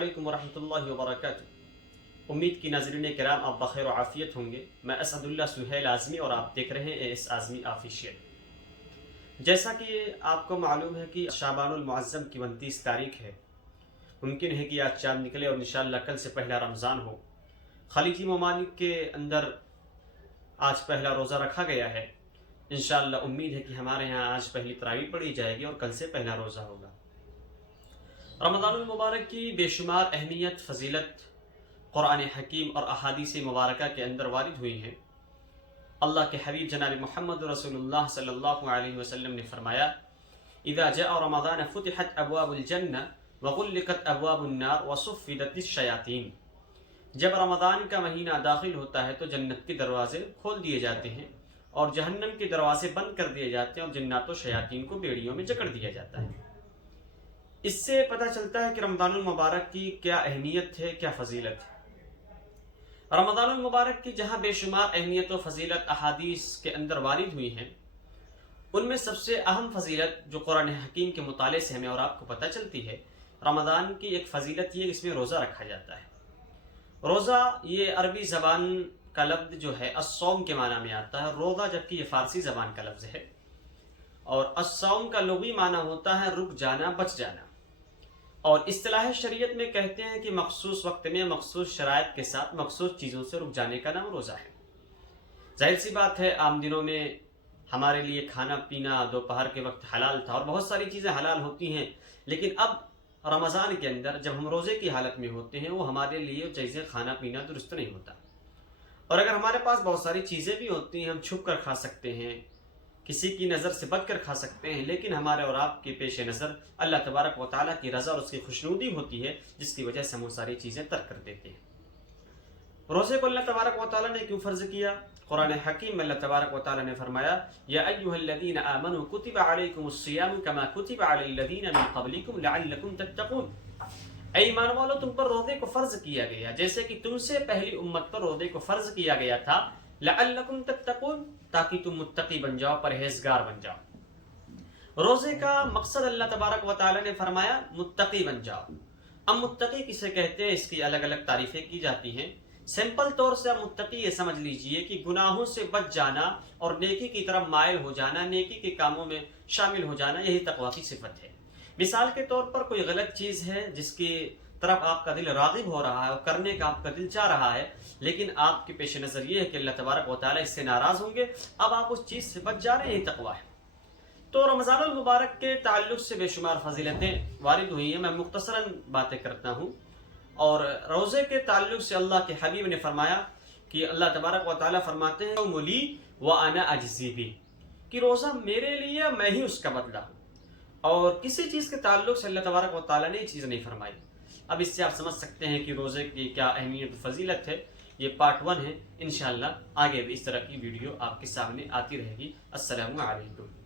علیکم ورحمۃ اللہ وبرکاتہ۔ امید کی ناظرین کرام آپ بخیر و عافیت ہوں گے۔ میں اسعد اللہ سہیل اعظمی اور آپ دیکھ رہے ہیں اس اعظمی آفیشیل۔ جیسا کہ آپ کو معلوم ہے کہ شعبان المعظم کی 29 تاریخ ہے، ممکن ہے کہ آج چاند نکلے اور انشاءاللہ کل سے پہلا رمضان ہو۔ خلیجی ممالک کے اندر آج پہلا روزہ رکھا گیا ہے۔ انشاءاللہ امید ہے کہ ہمارے ہاں آج پہلی تراویح پڑھی جائے گی اور کل سے پہلا روزہ ہوگا۔ رمضان المبارک کی بے شمار اہمیت، فضیلت قرآن حکیم اور احادیث مبارکہ کے اندر وارد ہوئی ہیں۔ اللہ کے حبیب جناب محمد رسول اللہ صلی اللہ علیہ وسلم نے فرمایا: اذا جاء رمضان فتحت ابواب الجنہ وغلقت ابواب النار وصفدت الشیاطین۔ جب رمضان کا مہینہ داخل ہوتا ہے تو جنت کے دروازے کھول دیے جاتے ہیں اور جہنم کے دروازے بند کر دیے جاتے ہیں اور جنات و شیاطین کو بیڑیوں میں جکڑ دیا جاتا ہے۔ اس سے پتہ چلتا ہے کہ رمضان المبارک کی کیا اہمیت ہے، کیا فضیلت ہے۔ رمضان المبارک کی جہاں بے شمار اہمیت و فضیلت احادیث کے اندر وارد ہوئی ہیں، ان میں سب سے اہم فضیلت جو قرآن حکیم کے مطالعے سے ہمیں اور آپ کو پتہ چلتی ہے، رمضان کی ایک فضیلت یہ اس میں روزہ رکھا جاتا ہے۔ روزہ یہ عربی زبان کا لفظ جو ہے الصوم کے معنی میں آتا ہے، روزہ جبکہ یہ فارسی زبان کا لفظ ہے، اور الصوم کا لغوی معنی ہوتا ہے رک جانا، بچ جانا، اور اصطلاح شریعت میں کہتے ہیں کہ مخصوص وقت میں مخصوص شرائط کے ساتھ مخصوص چیزوں سے رک جانے کا نام روزہ ہے۔ ظاہر سی بات ہے، عام دنوں میں ہمارے لیے کھانا پینا دوپہر کے وقت حلال تھا اور بہت ساری چیزیں حلال ہوتی ہیں، لیکن اب رمضان کے اندر جب ہم روزے کی حالت میں ہوتے ہیں وہ ہمارے لیے چیزیں کھانا پینا درست نہیں ہوتا، اور اگر ہمارے پاس بہت ساری چیزیں بھی ہوتی ہیں، ہم چھپ کر کھا سکتے ہیں، کسی کی نظر سے بچ کر کھا سکتے ہیں، لیکن ہمارے اور آپ کے پیش نظر اللہ تبارک و تعالیٰ کی رضا اور اس کی خوشنودی ہوتی ہے، جس کی وجہ سے ہم وہ ساری چیزیں ترک کر دیتے ہیں۔ روزے کو اللہ تبارک و تعالیٰ نے کیوں فرض کیا؟ قرآن حکیم میں اللہ تبارک و تعالیٰ نے فرمایا: یا ایھا الذین آمنوا کتب علیکم الصیام کما کتب علی الذین من قبلکم لعلکم تتقون۔ اے ایمان والو، تم پر روزے کو فرض کیا گیا جیسے کہ تم سے پہلی امت پر روزے کو فرض کیا گیا تھا، لعلکم تتقون، تاکہ تم متقی بن جاؤ، پرہیزگار بن جاؤ۔ روزے کا مقصد اللہ تبارک و تعالیٰ نے فرمایا متقی بن جاؤ۔ اب متقی کسے کہتے ہیں، اس کی الگ الگ تعریفیں کی جاتی ہیں۔ سمپل طور سے اب متقی یہ سمجھ لیجئے کہ گناہوں سے بچ جانا اور نیکی کی طرف مائل ہو جانا، نیکی کے کاموں میں شامل ہو جانا، یہی تقویٰ کی صفت ہے۔ مثال کے طور پر کوئی غلط چیز ہے جس کی طرف آپ کا دل راغب ہو رہا ہے اور کرنے کا آپ کا دل چاہ رہا ہے، لیکن آپ کے پیش نظر یہ ہے کہ اللہ تبارک و تعالیٰ اس سے ناراض ہوں گے، اب آپ اس چیز سے بچ جا رہے ہیں، یہی تقویٰ ہے۔ تو رمضان المبارک کے تعلق سے بے شمار فضیلتیں وارد ہوئی ہیں، میں مختصراً باتیں کرتا ہوں۔ اور روزے کے تعلق سے اللہ کے حبیب نے فرمایا کہ اللہ تبارک و تعالیٰ فرماتے ہیں الصوم لی وانا اجزی بہ، کہ روزہ میرے لیے، میں ہی اس کا بدلہ ہوں، اور کسی چیز کے تعلق سے اللہ تبارک و تعالیٰ نے یہ چیز نہیں فرمائی۔ اب اس سے آپ سمجھ سکتے ہیں کہ روزے کی کیا اہمیت و فضیلت ہے۔ یہ پارٹ 1 ہے، انشاءاللہ آگے بھی اس طرح کی ویڈیو آپ کے سامنے آتی رہے گی۔ السلام علیکم۔